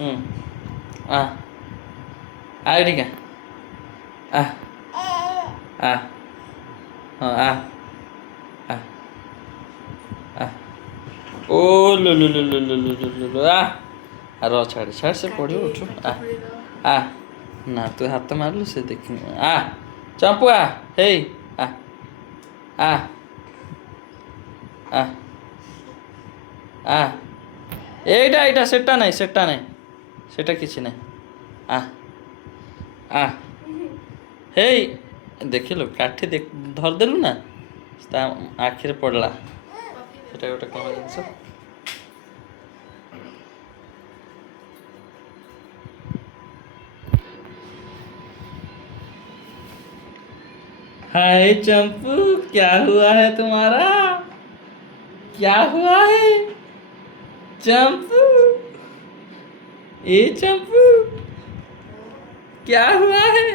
हम्म आ ठीक है आ आ हाँ आ आ ओ लो रो छाड़ छाड़ से पड़ो उठो आ ना तू हाथ मारलु से देख आ चंपू आ हे आ आ आ आ এইটা এইটা সেটা নাই সেটা কিছু নাই আ ଆ ହେଇ ଦେଖିଲୁ କାଠି ଧରିଦେଲୁ ନା ତା ଆଖିରେ ପଡ଼ିଲା ସେଟା ଗୋଟେ କ'ଣ ଜିନିଷ हाय चंपू क्या हुआ है तुम्हारा क्या हुआ है चंपू ए चंपू क्या हुआ है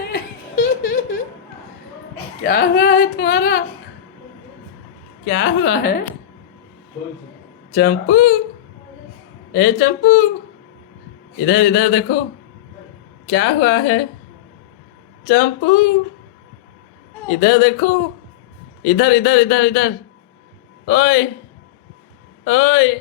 क्या हुआ है तुम्हारा क्या हुआ है चंपू ए चंपू इधर इधर देखो क्या हुआ है चंपू इधर देखो इधर इधर इधर इधर ओए ओए